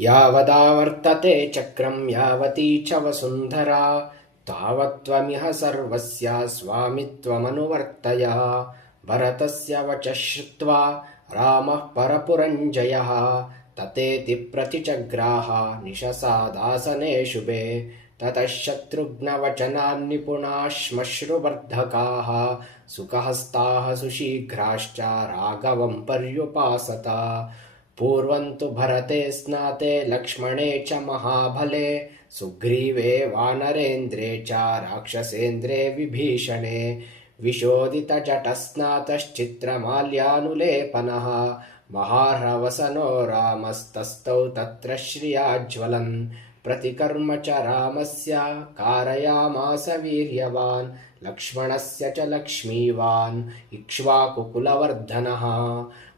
यावदावर्तते चक्रं यावती च वसुन्धरा तावत्त्वमिह सर्वस्य स्वामित्वमनुवर्तय। भरतस्य वचः श्रुत्वा रामः परपुरञ्जयः ततेति प्रतिचग्राह निशसादासने शुभे। ततः शत्रुघ्नवचनान्निपुणाः श्मश्रुवर्धकाः सुखहस्ताः सुशीघ्राश्च राघवं पर्युपासत। पूर्वं तु भरते स्नाते लक्ष्मणे च महाबले सुग्रीवे वानरेन्द्रे च राक्षसेन्द्रे विभीषणे विशोदितजटस्नातश्चित्रमाल्यानुलेपनः महार्हवसनो रामस्तस्थौ तत्र श्रियाज्वलन् प्रतिकर्म च रामस्य कारयामास वीर्यवान् लक्ष्मणस्य च लक्ष्मीवान् इक्ष्वाकुकुलवर्धनः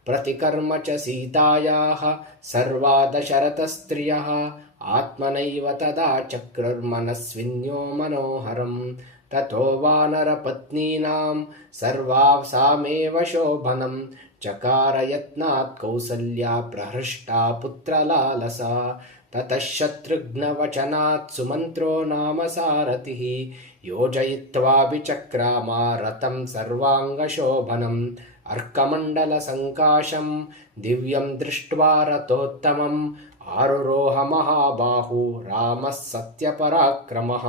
प्रतिकर्म च सीतायाः सर्वा दशरथस्त्रियः आत्मनैव तदा चक्रुर्मनस्विन्यो मनोहरम् ततो वानरपत्नीनां सर्वासामेव शोभनं चकार यत्नात् कौसल्या प्रहृष्टा पुत्रलालसा। ततः शत्रुघ्नवचनात् सुमन्त्रो नाम सारथिः योजयित्वा विचक्रामा रथं सर्वाङ्गशोभनम् अर्कमण्डलसङ्काशं दिव्यं दृष्ट्वा रथोत्तमम् आरुरोह महाबाहु रामः सत्यपराक्रमः।